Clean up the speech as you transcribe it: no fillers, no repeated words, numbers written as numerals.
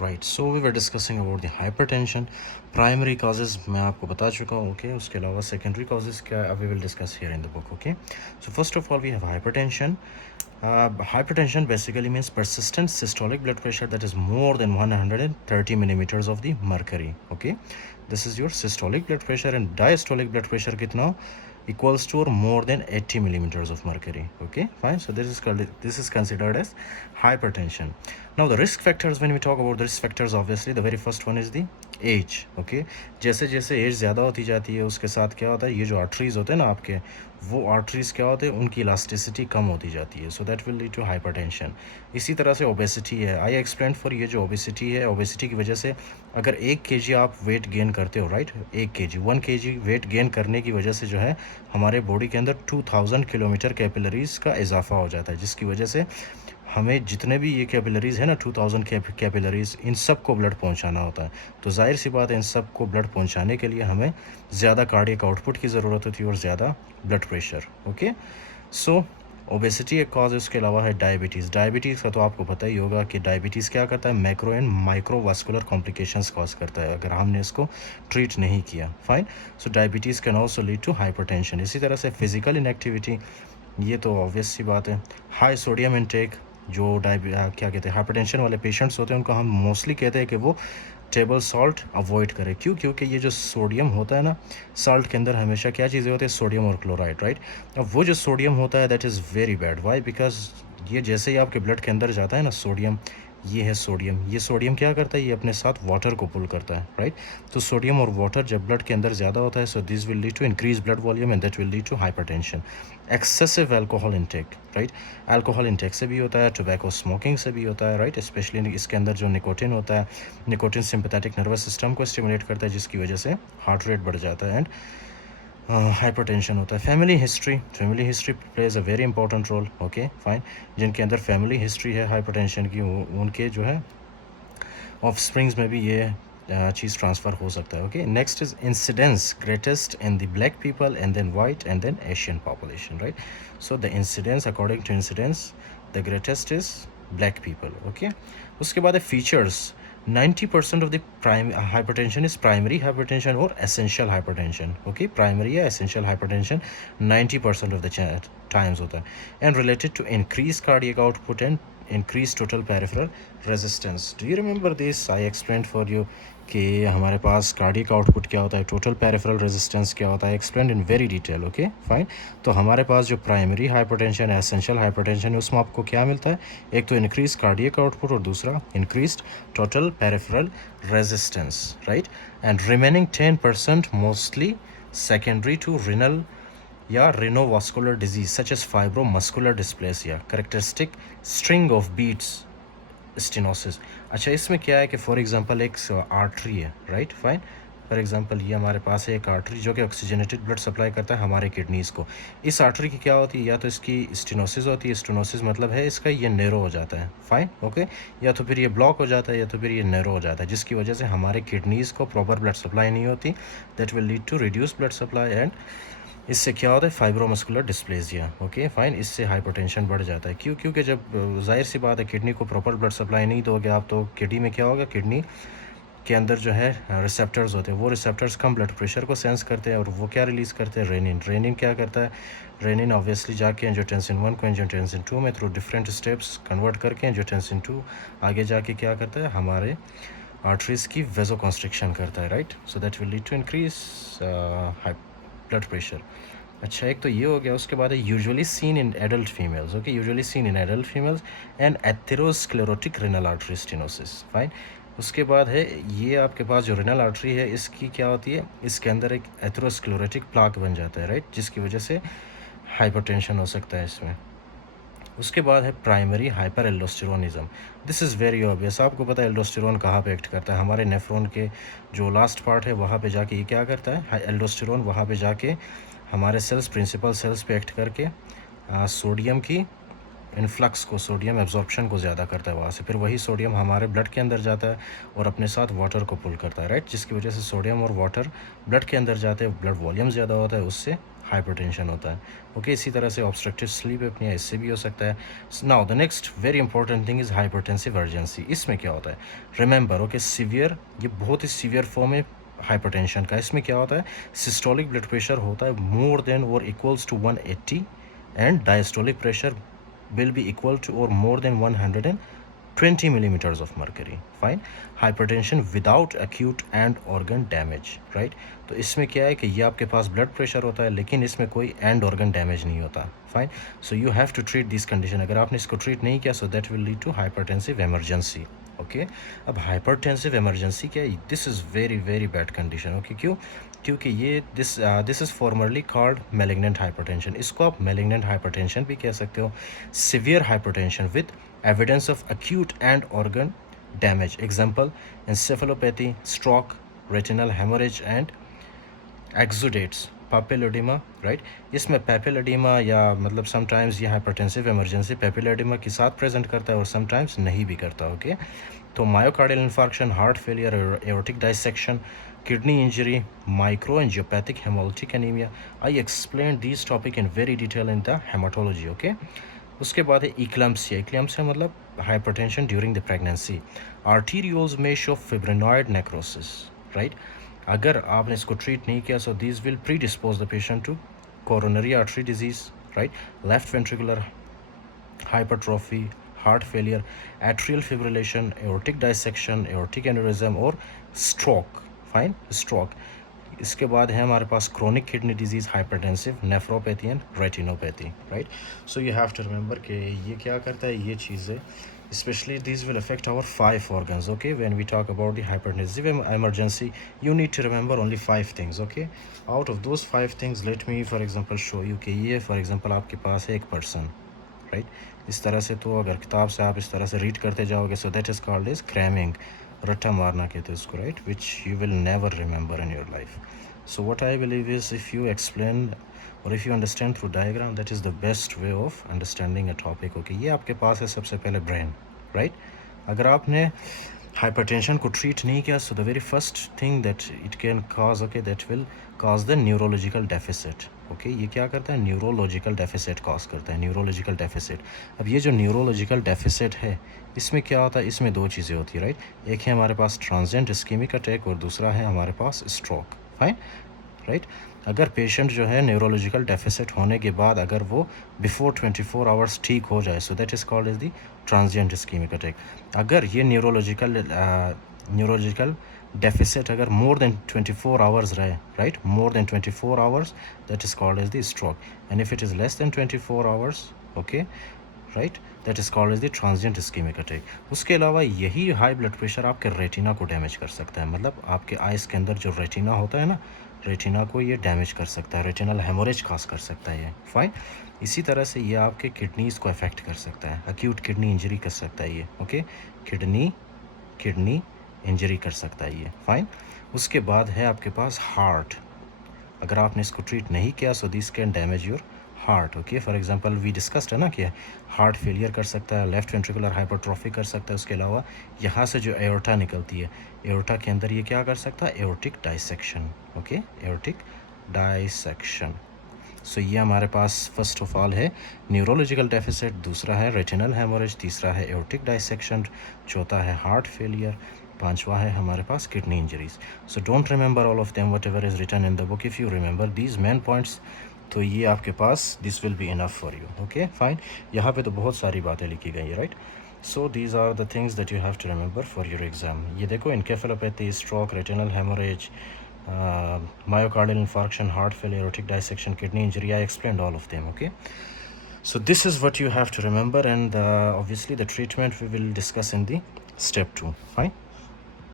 Right, so we were discussing about the hypertension. Primary causes मैं आपको बता चुका हूँ. ओके, उसके अलावा सेकेंडरी कॉजेज क्या we will discuss here in the book. Okay, so first of all we have hypertension. Hypertension basically means persistent systolic blood pressure that is more than 130 millimeters of the mercury. Okay, this is your systolic blood pressure, and diastolic blood pressure kitna equals to or more than 80 millimeters of mercury. Okay, fine. So this is considered as hypertension. Now the risk factors, when we talk about the risk factors, obviously the very first one is the age. Okay, जैसे जैसे as ज़्यादा होती जाती है उसके साथ क्या होता है, ये जो आर्टरीज़ होते हैं ना आपके, वो आर्टरीज़ क्या होते हैं, उनकी इलास्टिसिटी कम होती जाती है. So that will lead to hypertension. इसी तरह से ओबेसिटी है. आई एक्सप्लेन फॉर ये जो ओबेसिटी है, ओबेसिटी की वजह से अगर 1 kg आप वेट गेन करते हो, right, 1 kg 1 kg weight gain करने की वजह से जो है हमारे बॉडी के अंदर 2000 किलोमीटर कैपिलरीज़ का इजाफा हो जाता है, जिसकी वजह से हमें जितने भी ये कैपिलरीज़ है ना, 2000 कैपिलरीज़, इन सब को ब्लड पहुंचाना होता है. तो जाहिर सी बात है, इन सब को ब्लड पहुंचाने के लिए हमें ज़्यादा कार्डियक आउटपुट की ज़रूरत होती है और ज़्यादा ब्लड प्रेशर. ओके, सो ओबेसिटी एक कॉज है. उसके अलावा है डायबिटीज़. डायबिटीज़ का तो आपको पता ही होगा कि डायबिटीज़ क्या करता है, macro and microvascular complications cause करता है अगर हमने इसको ट्रीट नहीं किया. Fine. So diabetes can also lead to hypertension. इसी तरह से फिजिकल इनएक्टिविटी, ये तो ऑब्वियस सी बात है. हाई सोडियम इनटेक, जो क्या कहते हैं हाइपरटेंशन वाले पेशेंट्स होते हैं उनको हम मोस्टली कहते हैं कि वो टेबल सॉल्ट अवॉइड करें. क्यों? क्योंकि ये जो सोडियम होता है ना, सॉल्ट के अंदर हमेशा क्या चीज़ें होती है, सोडियम और क्लोराइड, राइट. अब वो जो सोडियम होता है that is very bad. Why? Because ये जैसे ही आपके ब्लड के अंदर जाता है ना सोडियम, ये है सोडियम. ये सोडियम क्या करता है, ये अपने साथ वाटर को पुल करता है, राइट. तो सोडियम और वाटर जब ब्लड के अंदर ज़्यादा होता है, so this will lead to increase blood volume and that will lead to hypertension. Excessive alcohol intake, right. Alcohol intake से भी होता है, टोबैको स्मोकिंग से भी होता है, राइट. स्पेशली इसके अंदर जो निकोटिन होता है, निकोटिन सिंपैथेटिक नर्वस सिस्टम को स्टिमुलेट करता है, जिसकी वजह से हार्ट रेट बढ़ जाता है एंड हाइपरटेंशन होता है. Family history plays a very important role. Okay, fine. जिनके अंदर फैमिली हिस्ट्री है हाइपरटेंशन की, उनके जो है ऑफ स्प्रिंग्स में भी ये चीज़ ट्रांसफ़र हो सकता है. Okay, next is incidence, greatest in the black people and then white and then Asian population, right. So the incidence, according to incidence, the greatest is black people. Okay, उसके बाद है features. 90% of the hypertension is primary hypertension or essential hypertension. Okay, primary या essential hypertension 90% of the times होता है, and related to increased cardiac output and increased total peripheral resistance. Do you remember this? I explained for you कि हमारे पास cardiac output क्या होता है, total peripheral resistance क्या होता है, explain in very detail. Okay, fine. तो हमारे पास जो प्राइमरी हाइपरटेंशन है, एसेंशियल हाइपरटेंशन है, उसमें आपको क्या मिलता है, एक तो इंक्रीज कार्डियक आउटपुट और दूसरा increase total peripheral resistance, right. And remaining 10% mostly secondary to renal या renovascular disease such as fibromuscular dysplasia, characteristic string of beads, stenosis. अच्छा, इसमें क्या है कि फॉर एग्जांपल एक आर्टरी है, राइट, फाइन. फॉर एग्जांपल ये हमारे पास है एक आर्टरी जो कि ऑक्सीजनेटेड ब्लड सप्लाई करता है हमारे किडनीज़ को. इस आर्टरी की क्या होती है, या तो इसकी स्टेनोसिस होती है. स्टेनोसिस मतलब है इसका ये नैरो हो जाता है, फाइन. ओके, या तो फिर ये ब्लॉक हो जाता है या तो फिर ये नैरो हो जाता है, जिसकी वजह से हमारे किडनीज़ को प्रॉपर ब्लड सप्लाई नहीं होती. That will lead to reduce blood supply and इससे क्या होता है, फाइब्रोमस्कुलर डिस्प्लेसिया. Okay, fine. इससे हाइपरटेंशन बढ़ जाता है. क्यों? क्योंकि जब जाहिर सी बात है किडनी को प्रॉपर ब्लड सप्लाई नहीं दोगे आप, तो किडनी में क्या होगा, किडनी के अंदर जो है रिसेप्टर्स होते हैं, वो रिसेप्टर्स कम ब्लड प्रेशर को सेंस करते हैं और वो क्या रिलीज़ करते हैं, रेनिन. रेनिन क्या करता है, रेनिन ऑब्वियसली जाके एंजियोटेंसिन 1 को एंजियोटेंसिन 2 में थ्रू डिफरेंट स्टेप्स कन्वर्ट करके एंजियोटेंसिन 2 आगे जाके क्या करता है, हमारे आर्टरीज की वेजो कंस्ट्रिक्शन करता है, right. So that will lead to increase blood pressure. अच्छा, एक तो ये हो गया. उसके बाद है usually seen in adult females. Okay, usually seen in adult females and atherosclerotic renal artery stenosis, fine. उसके बाद है ये आपके पास जो रेनल आर्टरी है, इसकी क्या होती है, इसके अंदर एक एथेरोस्क्लेरोटिक प्लाक बन जाता है, राइट, जिसकी वजह से हाइपरटेंशन हो सकता है इसमें. उसके बाद है primary hyper aldosteronism. This is very obvious. आपको पता है एल्डोस्टेरोन कहाँ पे एक्ट करता है, हमारे नेफ्रॉन के जो लास्ट पार्ट है वहाँ पे जाके ये क्या करता है, एल्डोस्टेरोन वहाँ पे जाके हमारे सेल्स, प्रिंसिपल सेल्स पे एक्ट करके सोडियम की इन्फ्लक्स को, सोडियम एब्जॉर्प्शन को ज़्यादा करता है वहाँ से. फिर वही सोडियम हमारे ब्लड के अंदर जाता है और अपने साथ वाटर को पुल करता है, राइट, जिसकी वजह से सोडियम और वाटर ब्लड के अंदर जाते हैं, ब्लड वॉल्यूम ज़्यादा होता है, उससे हाइपरटेंशन होता है। ओके, इसी तरह से ऑब्स्ट्रक्टिव स्लीप एपनिया, इससे भी हो सकता है। Now the next very important thing is hypertensive urgency. इसमें क्या होता है, रिमेंबर ओके, सीवियर, ये बहुत ही सीवियर फॉर्म है हाइपरटेंशन का। इसमें क्या होता है, सिस्टोलिक ब्लड प्रेशर होता है मोर देन और equals to 180 and diastolic pressure will be equal to or more than 120 millimeters of mercury. Fine. Hypertension without acute and organ damage, right? तो इसमें क्या है कि ये आपके पास ब्लड प्रेशर होता है लेकिन इसमें कोई एंड ऑर्गन डैमेज नहीं होता। Fine, so you have to treat this condition. अगर आपने इसको ट्रीट नहीं किया so that will lead to hypertensive emergency. Okay, अब हाइपरटेंसिव इमरजेंसी क्या है, this is very very bad condition. Okay, क्यों, क्योंकि ये this is formerly called malignant hypertension. इसको आप मैलिग्नेंट हाइपरटेंशन भी कह सकते हो। Severe hypertension with evidence of acute and organ damage, example encephalopathy, stroke, retinal hemorrhage and exudates, papilledema, right? इसमें papilledema या मतलब समटाइम्स ये हाइपरटेंसिव इमरजेंसी papilledema के साथ प्रेजेंट करता है और समटाइम्स नहीं भी करता। ओके, तो myocardial infarction, heart failure, aortic dissection, kidney injury, microangiopathic hemolytic anemia. I explained these topic in very detail in the hematology. Okay, उसके बाद है इक्लम्सिया। इक्लम्सिया मतलब hypertension during the pregnancy. Arterioles में show fibrinoid necrosis, right? अगर आपने इसको treat नहीं किया so this will predispose the patient to coronary artery disease, right, left ventricular hypertrophy, heart failure, atrial fibrillation, aortic dissection, aortic aneurysm और stroke. Fine, stroke. इसके बाद है हमारे पास chronic kidney disease, hypertensive, nephropathy and retinopathy, right? So you have to remember कि ये क्या करता है, ये चीज़ें especially these will affect our 5 organs. Okay, when we talk about the hypertensive emergency you need to remember only 5 things. Okay, out of those 5 things let me for example show you कि ये for example आपके पास है एक person, right? इस तरह से, तो अगर किताब से आप इस तरह से रीड करते जाओगे so that is called as cramming, रट्टा मारना कहते हैं इसको, right? Which you will never remember in your life. So what I believe is if you explain or if you understand through diagram, that is the best way of understanding a topic. Okay, ये आपके पास है सबसे पहले brain, right? अगर आपने hypertension को treat नहीं किया so the very first thing that it can cause, okay, that will cause the neurological deficit. Okay, ये क्या करता है, न्यूरोलॉजिकल डेफिसिट कॉज करता है, न्यूरोलॉजिकल डेफिसिट। अब ये जो न्यूरोलॉजिकल डेफिसिट है इसमें क्या होता है, इसमें 2 चीज़ें होती है, राइट? एक है हमारे पास ट्रांजिएंट इस्केमिक अटैक और दूसरा है हमारे पास स्ट्रोक। Fine, right? अगर पेशेंट जो है न्यूरोलॉजिकल डेफिसिट होने के बाद अगर वो बिफोर 24 आवर्स ठीक हो जाए so that is called as the transient ischemic attack. अगर ये न्यूरोलॉजिकल डेफिसिट अगर मोर देन 24 आवर्स रहे, right, more than 24 hours, that is called as the stroke. And if it is less than 24 hours, okay, right, that is called as the transient ischemic attack. उसके अलावा यही high blood pressure आपके retina को damage कर सकता है, मतलब आपके आइज़ के अंदर जो रेटिना होता है ना, रेटिना को ये डैमेज कर सकता है, रेटिनल हेमोरेज काज कर सकता है ये। फाइन, इसी तरह से ये आपके किडनीज़ को अफेक्ट कर सकता है, अक्यूट किडनी इंजरी कर सकता है ये। ओके, किडनी इंजरी कर सकता है ये। फाइन, उसके बाद है आपके पास हार्ट। अगर आपने इसको ट्रीट नहीं किया so this can damage your heart. Okay, for example we discussed है ना कि हार्ट फेलियर कर सकता है, लेफ्ट वेंट्रिकुलर हाइपरट्रोफी कर सकता है। उसके अलावा यहाँ से जो एओर्टा निकलती है, एओर्टा के अंदर ये क्या कर सकता है, aortic dissection. Okay, aortic dissection. So ये हमारे पास फर्स्ट ऑफ ऑल है न्यूरोलॉजिकल डेफिसिट, दूसरा है रेटिनल हेमोरेज, तीसरा है एओर्टिक डाइसेक्शन, चौथा है हार्ट फेलियर, पांचवा है हमारे पास kidney injuries. So don't remember all of them, whatever is written in the book. If you remember these main points तो ये आपके पास this will be enough for you. Okay, fine, यहाँ पे तो बहुत सारी बातें लिखी गई है, right? So these are the things that you have to remember for your exam. ये देखो, encephalopathy, stroke, retinal haemorrhage, myocardial infarction, heart failure, aortic dissection, kidney injury, I explained all of them. Okay, so this is what you have to remember, and obviously the treatment we will discuss in the step 2. Fine.